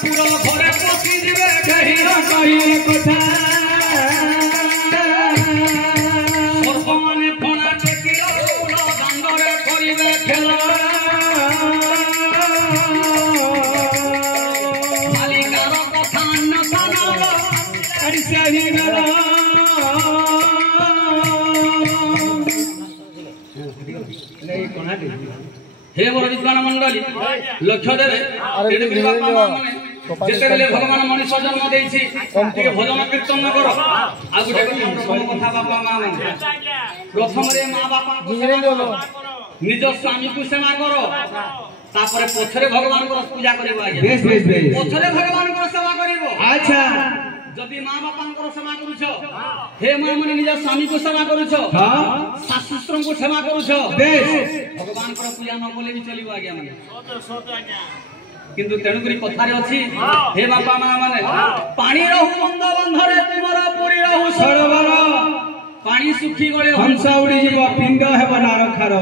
ठाकुर घरे पशि जीवे कही कथा सर्प माने फणा टेकिल दांडरे करिवे खेला मालिकार कथा अन्नसान ही गला हे मोर विद्वान मंडली लक्ष्य देवे तेणुकरी बापा माँ माने जेतेबेले भगवान मनुष्य जन्म देइछि टिके भजन कीर्तन कर आ गुटे कथा बापा माँ माने प्रथम रे माँ बापा को सेवा करो निज स्वामी को सेवा करो तापरे पछरे भगवान को पूजा करबो आगे बेस बेस बेस पछरे भगवान को सेवा करबो अच्छा जदि माँ बापा को सेवा करूछ हे माँ माने निज स्वामी को सेवा करूछ हां शास्त्र को सेवा करूछ बेस भगवान को पूजा न बोले भी चलिबो आगे माने सत आज्ञा किंतु तेणुकरी कथारे अछि हे बापा माँ माने पानी रहु बंध बंधरे तुमरा पुरी रहु सरोवर पानी सुखी गले हंस उड़ी जीव पिंड हेब नारखार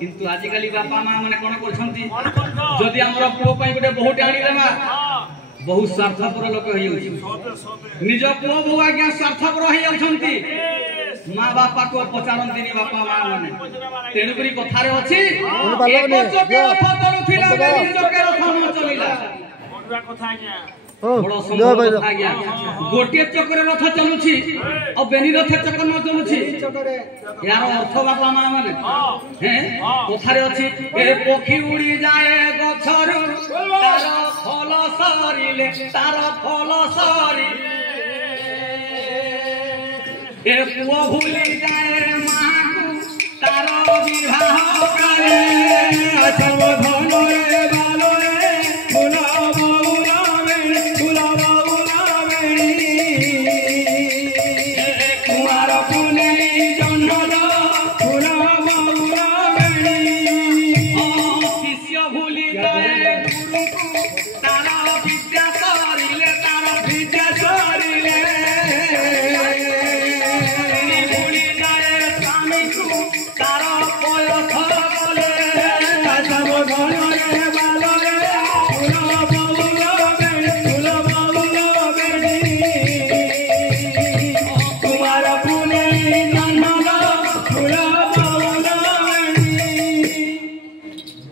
किंतु आजिकाली बापा माँ माने कोन करछंती जदि हमर पुओ पई गुटे बहुटे आनी लेमा बहुत स्वार्थपर लोक होई निज पुओ बहु आज्ञा स्वार्थपर होई जाउछंती माँ बापा को पचारंतीनी बापा माँ माने तेणुकरी कथारे अछि एक चके रथ चलुथिला बेनी चके रथ न चलिला कथा आज्ञा बड़ संभव कथा आज्ञा गोटे चक्र रथ चलुछि और बेनी रथ चक्र न चलुछि यार अर्थ बापा माँ माने हैं कथारे अछि ए पखी उड़ी जाए गछरु तार फल सरिले ए पुओ भूली जाए माँ को तार विवाह करे अचव धन रे बालो रे फुला बउला बेणी कुमार पुनेई जन्नद फुला बउला बेणी शिष्य भूली जाए गुरु को तार विद्या सरिले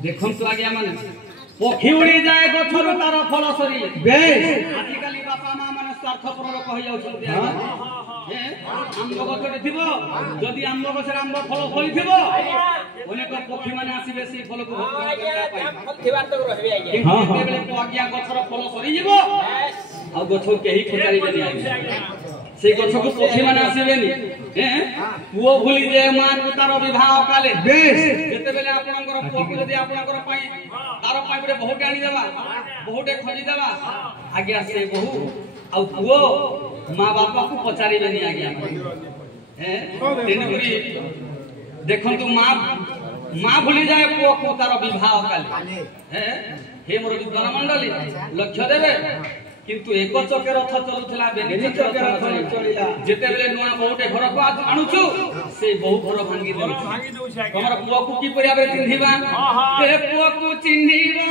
देखो तो आगे माने पखी उड़ी जाए गछरु तार फल सरी बेस आजिकाली बापा माँ माने स्वार्थपर लोक होई जाउछन्ती आंब गछरे थिबो जदि आंब गछरे आंब फल फली थिबो अनेक पक्षी माने आसीबे से फल को भोग करबा फल थिबार तो रहबे आज्ञा जेतेबेले आज्ञा गछर फल सरी जीवो आ गछ केही खोजारिबे नै आज्ञा से गछ को पक्षी माने आसीबेनी पुओ भूली जे मां को तार विवाह काले बेस जेतेबेले आपनकर पुओ को जदि आपनकर पई तार पई गुटे बहुटे आनी देबा बहुटे खोजी देबा आज्ञा से बहु आ पुओ मां बापा को पचारिबे नै आज्ञा तेणुकरी देखंतु मां भूली जाए पुओ को तार विवाह काले हे मोर विद्वान मंडली लक्ष्य देबे किंतु एक चके रथ चलुथिला बेनी चके रथ चलिला जेतेबेले नुआ बहुटे घर को आणुछु से बहु घर भांगी दउ हमर पुओ को की परिया बे चिन्हिबा ए पुओ को चिन्हिबा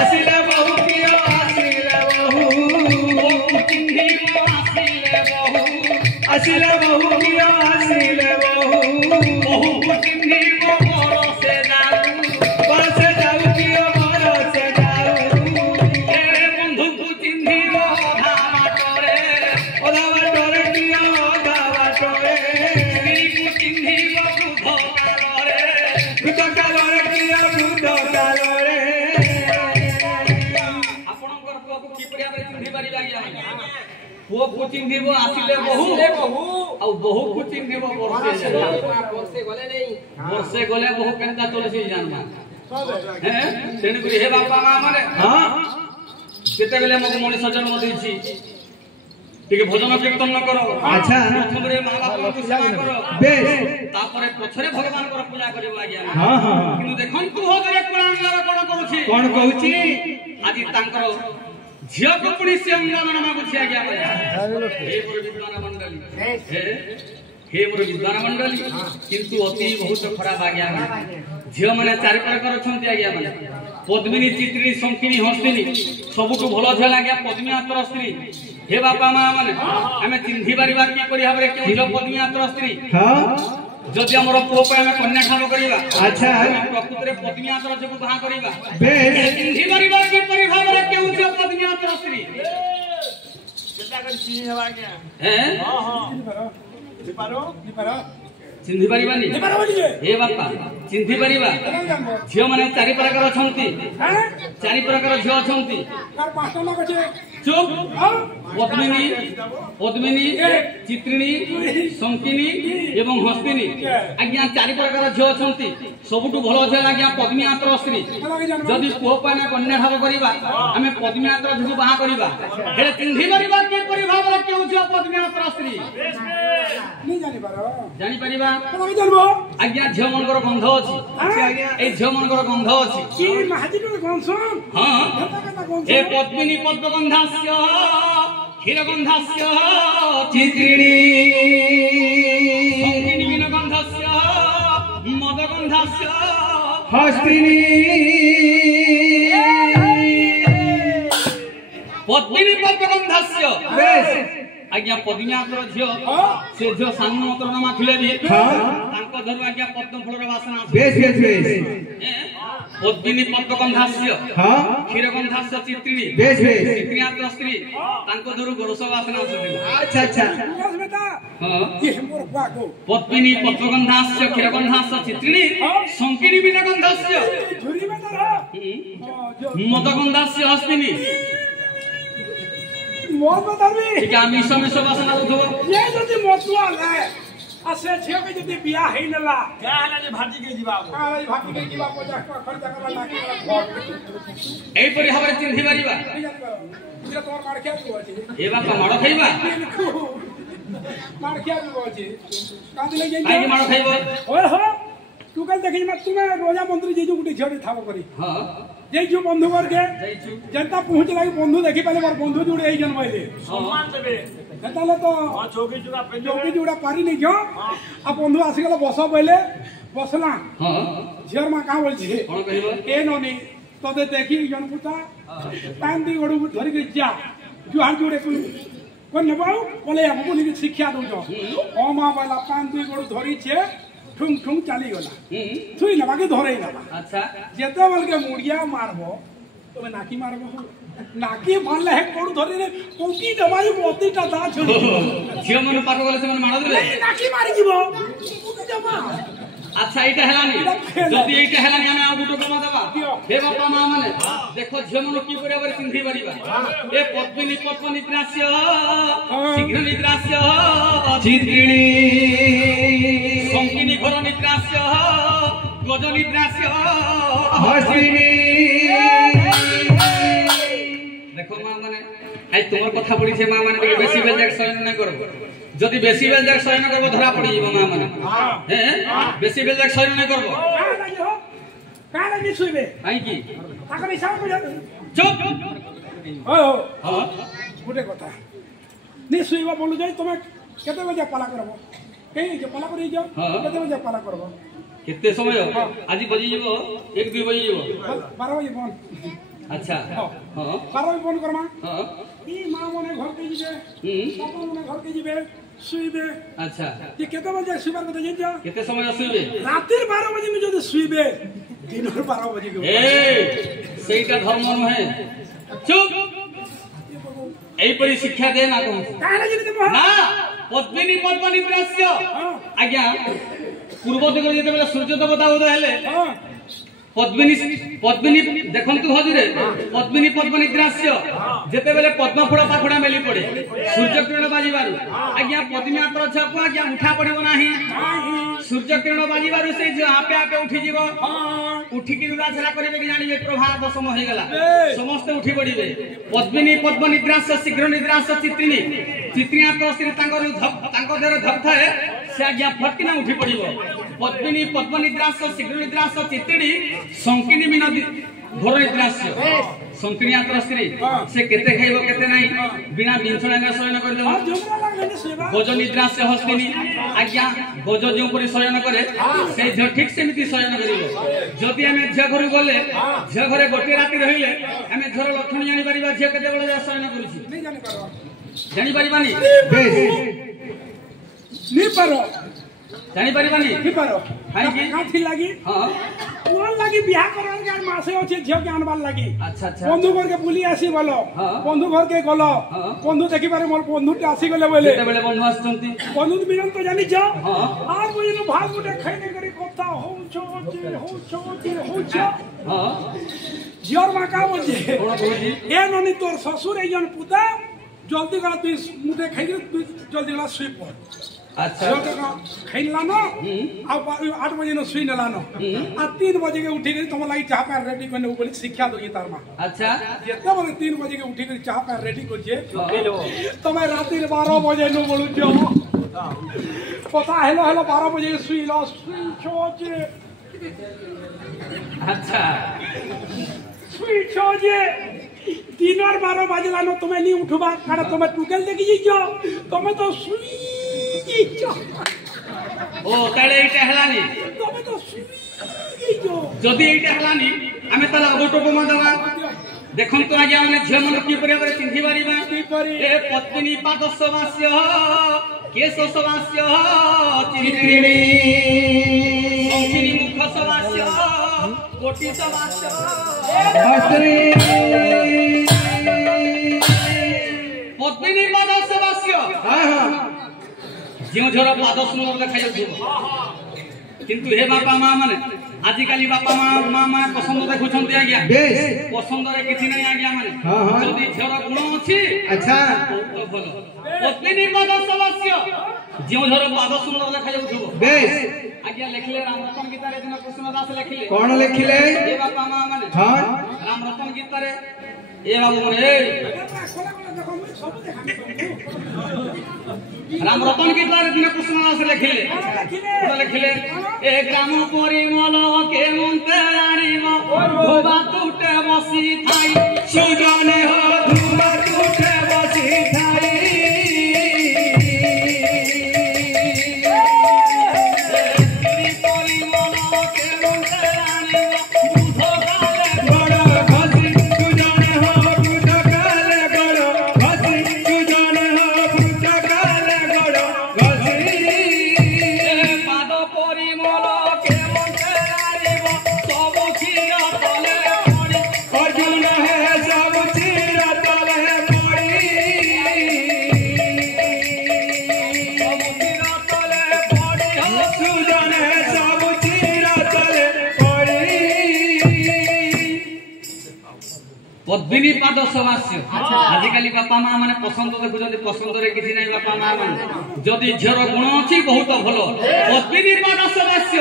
आसिले बहु किया आसिले बहु पुओ को चिन्हिबा आसिले बहु किया आसिले बहु को चिन्हिबा बरसे जाऊ किया बरसे जाऊ पुओ को चिन्हिबो आसिले बहु आ बहु को चिन्हिबो वर्षे गले बहु केनता चलसी जानबा हैं तेणुकरी हे बापा माँ माने हां जेतेबेले मग मनुष्य जन्म देछि टिके भजन कीर्तन न करो अच्छा प्रथम रे माँ बापा को सेवा करो बेस तापरे पछरे भगवान को पूजा करबो आज्ञा हां हां किनु देखन तू हो रे कुलांगार कोन करूछि कोन कहूछि आदि तांकर झियो को पुणी से अंगना मागुछि आज्ञा हे मोर विद्वान मंडली हे मोर विद्वान मंडली किंतु अति बहुत खराब आज्ञा झील मैंने चारि प्रकार अच्छा आज्ञा मैंने पद्मिनी चित्रिणी शंकिनी हस्तिनी सबुठू भल झील आज्ञा पद्मिनाथर स्त्री हे बापा माँ मैंने आम चिन्हि पारिबा कि परि भाबरे केउ झील पद्मिनाथर स्त्री जदि हमर पुओ पे हमें कन्या ठाम करिबा अच्छा प्रकृति रे पद्मिनाथर जको बाहा करिबा बेस चिन्हि पारिबा कि परि भाबरे केउ झील पद्मिनाथर स्त्री केता कर चिन्हि हेबा के हैं हां हां निपारो चिन्हि पारिबानी हे बापा चिन्हि पारिबा झियो माने चारि प्रकार अछंती चारि प्रकार झियो अछंती कार पांचटा लोक छे चुप पद्मिनी पद्मिनी चित्रिणी शंकिनी एवं हस्तिनी आज्ञा चारि प्रकार झियो अछंती सबुटु भलो झियो आज्ञा पद्मिनाथर स्त्री जदि पुओ पाने कन्या भाव करिबा हमें पद्मिनाथर झियो बाहा करिबा हे चिन्हि पारिबा के परि भाबरे केउ झियो पद्मिनाथर स्त्री नहीं जानि पारिबा आज्ञा झियो मनकर गंध अच्छी ए झियो मनकर गंध अच्छी की महाजीकर गंध हां ए पद्मिनी पद्मगंधास्य क्षीरगंधास्य चित्रिणी शंकिनी मीनगंधास्य मदगंधास्य हस्तिनी पद्मिनी पद्मगंधास्य बेस आज्ञा पद्मिनाथर झियो से झियो सान्न मतरमा थिले भी तांको धरु आज्ञा पद्म फलर वासना बेस बेस बेस पद्मिनी पद्मगंधास्य क्षीरगंधास्य चित्रिणी बेस बेस चित्रियात्र स्त्री तांको धरु गोरस वासना अच्छा अच्छा बेटा ये मोर बागो पद्मिनी पद्मगंधास्य क्षीरगंधास्य चित्रिणी शंकिनी मीनगंधास्य झुरी में धर मदगंधास्य हस्तिनी मोर बदरबी ठीक है मिसो मिसो वासना उठो ये जदी मोतुआ ले आसे छे के जदी बिया हेइ नला क्या हला जे भाटी के जीवा आ भाटी के जीवा 50 टका खर्च करला लागी घर एई परि हमरे चिन्हि मारिबा पूरा तोर मार के आबो अछि ए बापा माड़ खाइबा मार के आबो अछि कांदी ले जाई आई माड़ खाइबो ओए हो तू कल देखि म तुमे रोजा मंत्री जेजु गुटी झड़ी थाव करी हां जेजु बंधु वर्ग जनता पहुंच लागी बंधु देखि पले मोर बंधु जुड़े एई जन्माइले सम्मान देबे केताले तो हां चौकी जुड़ा पारी नहीं जो आ बंधु आसी गेला बस पहिले बसला हां झियर मा का बोल छी कोन कहिबो ए ननी तोदे देखि जनपुता पान दी गडु धरि के जा जुहान जुड़े कोन नबाउ बोले हम बोली शिक्षा दउ जो ओ मा वाला पान दी गडु धरि छे ठुंग ठुंग चली गला थुई ना बाकी धरै ना अच्छा जेते बल के मुड़िया मारबो तबे नाकी मारबो नाकी मारले है कोड धरि रे कोटी दबाई मोतीटा दा छोड़ी झियो मन पाक गले से मन मार देबे नहीं नाकी मारी जीवो कोटी दबा अच्छा एटा हलानी जदी एटा हलानी हम आ गुटो कमा देबा हे बापा मां माने देखो झियो मन की करे बर चिन्हि परिबा ए पद्मिनी पद्म निद्रास्य शीघ्र निद्रास्य चित्रिणी शंकिनी घोर निद्रास्य गज निद्रास्य हस्तिनी देखो मां माने आई तुमर कथा पड़ी छे मां माने बेसी बेल जाक शयन न करो जदी बेसी बेल जाक शयन करबो धरा पड़ी जीवो मां माने हैं बेसी बेल जाक शयन न करबो का लगी सुइबे आई की ताकर हिसाब को चुप ओ हां गुटे कथा नी सुइबा बोलु जाई तुमे केते बजे पाला करबो ए जे पाला करी जाओ केते बजे पाला करबो केते समय आज बजी जीवो 1 2 बजी जीवो 12 बजे फोन अच्छा हां 12 बजे फोन करमा हां ई मां मने घर के जिबे पापा मने घर के जिबे सुइबे अच्छा ये केते बजे सुइबार कते जे जा केते समय सुइबे रात 12 बजे में जदि सुइबे दिन 12 बजे के ए सेटा धर्म नहे चुप एई परि शिक्षा दे ना कहू काहे लगी तुम ना पद्मिनी पद्म निद्रास्य आज्ञा पूर्व दिग जेते बेला सूर्य देवता उदय हेले पद्मिनी पद्मिनी देखंतु हजुरे पद्मिनी पद्म निद्रास्य जेते बेले पद्म फुड़ा पाखुड़ा मेली पड़े सूर्य किरण बाजीबारु आज्ञा पद्मिनाथर छको आज्ञा उठा पड़िबो नाही सूर्य किरण बाजीबारु से जे आपे आपे उठी जीवो उठी कि रुला छला करिवे कि जानिबे प्रभात समय हो गेला समस्त उठी पड़िबे पद्मिनी पद्म निद्रास्य शीघ्र निद्रास्य चित्रिणी चित्रियात्र स्त्री तांको देर धर थाए से आज्ञा फटकिना उठी पड़िबो पद्मिनी पद्म निद्रास्य शीघ्र निद्रास्य चित्रिणी शंकिनी मीन घोर निद्रास्य संकिनियातर स्त्री से केते खाइबो केते नाही बिना बिंछणागा शयन कर देबो गज निद्रा से हस्तिनी आज्ञा गज जो परि शयन करे से झ ठीक सेमिति शयन करिवो जदि हमें झ घर गले झ घरे गोटे राति रहिले हमें झर लक्षण जानि परिबा झ केते बेले जा शयन करूछि नहीं जानि परबा जानि परिबानी नहीं पारो जानि परिबानी नहीं पारो हाय की काठी लागी हां कोन लागी बियाह करन के मासे अछि झ के आनबार लागी अच्छा अच्छा बंधु घर के बुली आसी बोलो बंधु घर के गलो बंधु देखि पारे मोर बंधु टे आसी गले बोले केते बेले बंधु आछंती बंधु बिरन तो जानि छ हां बुझिनो भाग गुटे खैने करी कथा हो छो हां जियर मा का बोलजे कोन बोलजी ए ननी तोर ससुर ए जन पुता जल्दी गला तू मुटे खाइ तू जल्दी गला सुई पड़ अच्छा खैला न आ 8 बजे न सुई नला न आ 3 बजे के उठी के तुम लागि चाह पे रेडी करने बोली शिक्षा दोगी तार मा अच्छा जेते बोले 3 बजे के उठी के चाह पे रेडी करजे तुम राति 12 बजे न बोलु जो पता हेलो 12 बजे सुई लो सुई छोजे अच्छा सुई छोजे 3 और 12 बजला न तुम्हें नहीं उठबा कारण तुम्हें टुकेल देखि जो तुम्हें तो सुई ओ ताले इटा हलानी तमे तो सुई जो जदी इटा हलानी हमें तला गोटो मा दवा देखन तो आगे हमने झ मन की परिया करे चिंधी बारीबा ए पत्नी पादसवास्य केशसवास्य चित्रिणी संकिनी मुखसवास्य कोटिसवास्य हस्त्री पत्नी पादसवास्य हां हां जो झर पाद सुंदर देखा किंतु हे बापा माँ माने आजिकाली बापा माँ माँ पसंद देखुछंती आज्ञा पसंद रे किछि नै आज्ञा माने जदी झर गुण अछि अच्छा बहुत भलो पत्नी पाद सवास्य जो झर पाद सुंदर देखा जाउथबो बेस आज्ञा लिखले रामरतन गीता रे दिन कृष्णदास लिखले कोन लिखले हे बापा माँ माने हां रामरतन गीता रे ए बाबू रे रामरतन गीता रे दिन कृष्णदास लिखले ए ग्राम परिमल के मंते आनिबो धुबा टूटे बसी थाई सुजने हो धुबा टूटे बसी थाई पद्मिनी पाद सवास्य आजिकाली बापा माँ माने पसंद देखुछंती पसंद रे किछि नै बापा माँ माने जदी झर गुण अछि बहुत भलो पद्मिनी पाद सवास्य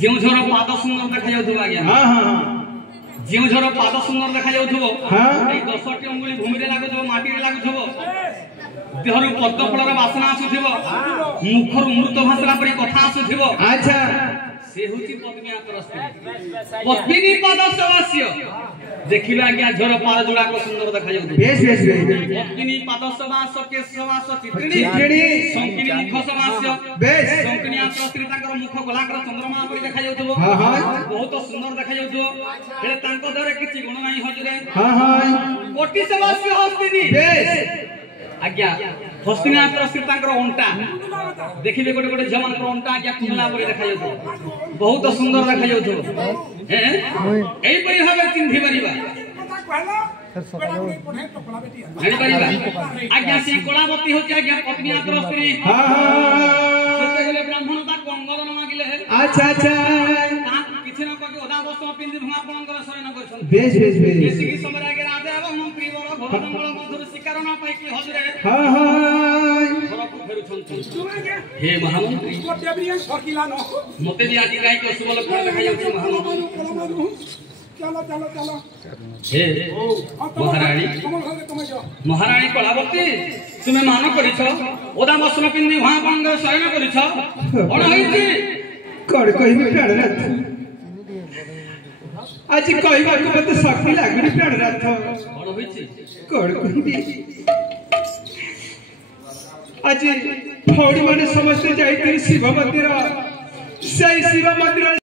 जे झर पाद सुंदर देखा जाउथबो आज्ञा हां हां जे झर पाद सुंदर देखा जाउथबो ए 10टी अंगुली भूमि रे लागुथबो माटी रे लागुथबो देहरु पद्म फलर वासना आसुथबो मुखर अमृत भाषा परि कथा आसुथबो अच्छा से होची पद्मियातर स्त्री पद्मिनी पाद सवास्य देखिबा आज्ञा झर पाद जुड़ा को सुंदर देखा जाउथबो बेस बेस पद्मिनी पाद सवास्य केशवास्य चित्रिणी संकिनी मुख सवास्य बेस संकिनियातर स्त्री ताकर मुख गोलाकर चंद्रमा परि देखा जाउथबो हां हां बहुत सुंदर देखा जाउथबो हेले तांको दरे किछि गुण नाही हजरे हां हां कोटि सवास्य हस्तिनी बेस आज्ञा हस्तिनापुर स्त्री तांकर अंटा देखिबे गोटे गोटे जवान को अंटा आज्ञा कुंडला परि देखा जाउथबो बहुत सुंदर देखा जाउथबो हैं एई परि भाबे चिन्हि परिबा जानि परिबा आज्ञा से कोलावती होची आज्ञा पत्नीयातर स्त्री हां हां सते गेले ब्राह्मणता को अंगरन मागिले अच्छा अच्छा किछि न कके ओदा वस्त्र पिंदी भंगा पणकर शयन करछन बेस बेस बेस केसी की समय आगे राजा एवं मंत्री वर घर मंगल मधुर शिकार न पाई की हजरे हां हां घर को फेरुछन हे महामंत्री कोटे बिया सकिला न मते भी आदि गाय के सुबल कर देखा जाउछ महामंत्री चलो चलो चलो हे महारानी महारानी कलावती तुमे मान करिछ ओदा वस्त्र पिंदी भंगा पणकर शयन करिछ कोन होईछि कड़ कहिबे प्राणनाथ आज आज कहवा को मत शक्ति लागुनी प्राणनाथ बड़ होइछि कौन कहबी आज भौणी माने समस्त जाई शिव मंदिर से शिव मंदिर